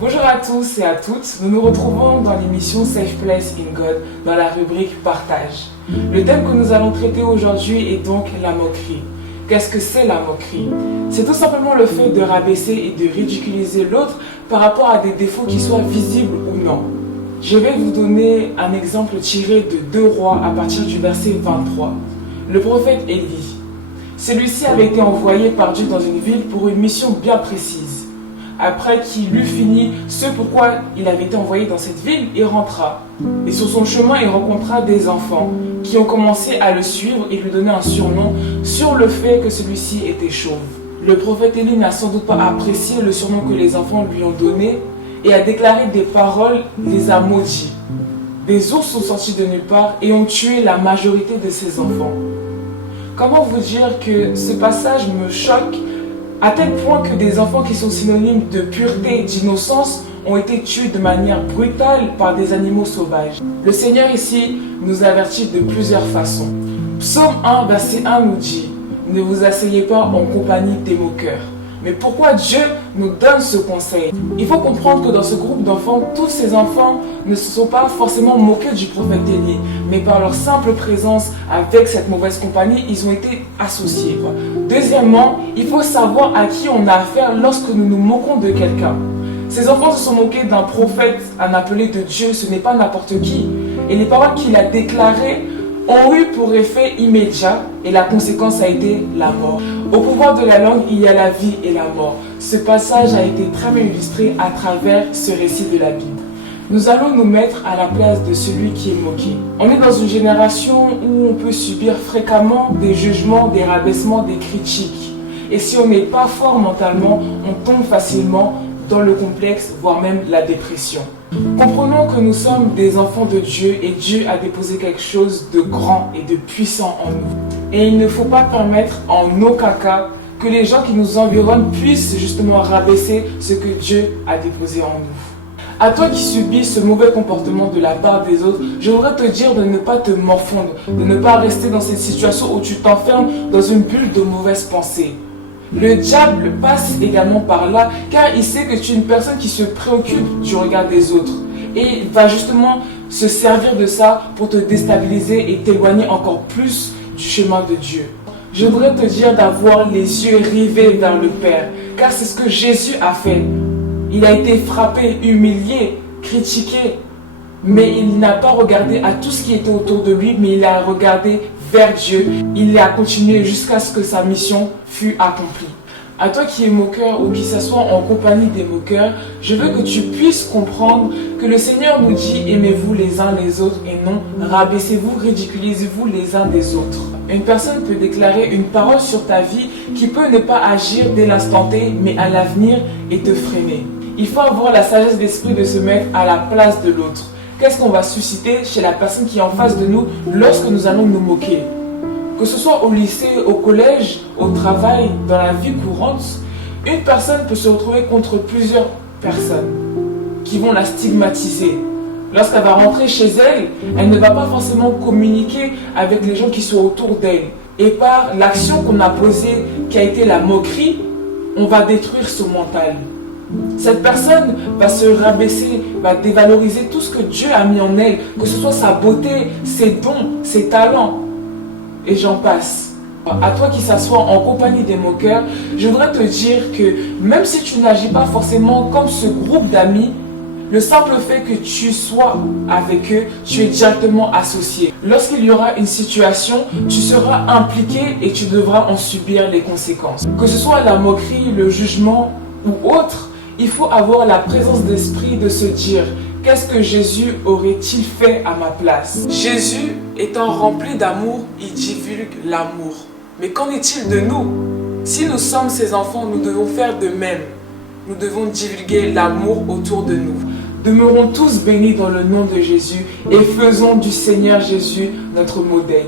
Bonjour à tous et à toutes, nous nous retrouvons dans l'émission Safe Place in God dans la rubrique Partage. Le thème que nous allons traiter aujourd'hui est donc la moquerie. Qu'est-ce que c'est la moquerie? C'est tout simplement le fait de rabaisser et de ridiculiser l'autre par rapport à des défauts qui soient visibles ou non. Je vais vous donner un exemple tiré de 2 Rois à partir du verset 23. Le prophète Élie. Celui-ci avait été envoyé par Dieu dans une ville pour une mission bien précise. Après qu'il eut fini ce pourquoi il avait été envoyé dans cette ville, il rentra. Et sur son chemin, il rencontra des enfants qui ont commencé à le suivre et lui donner un surnom sur le fait que celui-ci était chauve. Le prophète Élie n'a sans doute pas apprécié le surnom que les enfants lui ont donné et a déclaré des paroles, les a maudits. Des ours sont sortis de nulle part et ont tué la majorité de ses enfants. Comment vous dire que ce passage me choque à tel point que des enfants qui sont synonymes de pureté et d'innocence ont été tués de manière brutale par des animaux sauvages. Le Seigneur ici nous avertit de plusieurs façons. Psaume 1, verset 1 nous dit « Ne vous asseyez pas en compagnie des moqueurs ». Mais pourquoi Dieu nous donne ce conseil? Il faut comprendre que dans ce groupe d'enfants, tous ces enfants ne se sont pas forcément moqués du prophète Élie, mais par leur simple présence avec cette mauvaise compagnie, ils ont été associés. Deuxièmement, il faut savoir à qui on a affaire lorsque nous nous moquons de quelqu'un. Ces enfants se sont moqués d'un prophète, un appelé de Dieu, ce n'est pas n'importe qui. Et les paroles qu'il a déclarées ont eu pour effet immédiat et la conséquence a été la mort. Au pouvoir de la langue, il y a la vie et la mort. Ce passage a été très bien illustré à travers ce récit de la Bible. Nous allons nous mettre à la place de celui qui est moqué. On est dans une génération où on peut subir fréquemment des jugements, des rabaissements, des critiques. Et si on n'est pas fort mentalement, on tombe facilement dans le complexe, voire même la dépression. Comprenons que nous sommes des enfants de Dieu et Dieu a déposé quelque chose de grand et de puissant en nous. Et il ne faut pas permettre en aucun cas que les gens qui nous environnent puissent justement rabaisser ce que Dieu a déposé en nous. À toi qui subis ce mauvais comportement de la part des autres, je voudrais te dire de ne pas te morfondre, de ne pas rester dans cette situation où tu t'enfermes dans une bulle de mauvaises pensées. Le diable passe également par là car il sait que tu es une personne qui se préoccupe du regard des autres et il va justement se servir de ça pour te déstabiliser et t'éloigner encore plus du chemin de Dieu. Je voudrais te dire d'avoir les yeux rivés vers le Père car c'est ce que Jésus a fait. Il a été frappé, humilié, critiqué, mais il n'a pas regardé à tout ce qui était autour de lui, mais il a regardé vers Dieu. Il a continué jusqu'à ce que sa mission fût accomplie. À toi qui es moqueur ou qui s'assoit en compagnie des moqueurs, je veux que tu puisses comprendre que le Seigneur nous dit aimez-vous les uns les autres et non rabaissez-vous, ridiculisez-vous les uns des autres. Une personne peut déclarer une parole sur ta vie qui peut ne pas agir dès l'instant T, mais à l'avenir et te freiner. Il faut avoir la sagesse d'esprit de se mettre à la place de l'autre. Qu'est-ce qu'on va susciter chez la personne qui est en face de nous lorsque nous allons nous moquer? Que ce soit au lycée, au collège, au travail, dans la vie courante, une personne peut se retrouver contre plusieurs personnes qui vont la stigmatiser. Lorsqu'elle va rentrer chez elle, elle ne va pas forcément communiquer avec les gens qui sont autour d'elle. Et par l'action qu'on a posée, qui a été la moquerie, on va détruire son mental. Cette personne va se rabaisser, va dévaloriser tout ce que Dieu a mis en elle, que ce soit sa beauté, ses dons, ses talents, et j'en passe. À toi qui s'assois en compagnie des moqueurs, je voudrais te dire que même si tu n'agis pas forcément comme ce groupe d'amis, le simple fait que tu sois avec eux, tu es directement associé. Lorsqu'il y aura une situation, tu seras impliqué et tu devras en subir les conséquences. Que ce soit la moquerie, le jugement ou autre, il faut avoir la présence d'esprit de se dire « Qu'est-ce que Jésus aurait-il fait à ma place ?» Jésus, étant rempli d'amour, il divulgue l'amour. Mais qu'en est-il de nous? Si nous sommes ses enfants, nous devons faire de même. Nous devons divulguer l'amour autour de nous. Demeurons tous bénis dans le nom de Jésus et faisons du Seigneur Jésus notre modèle.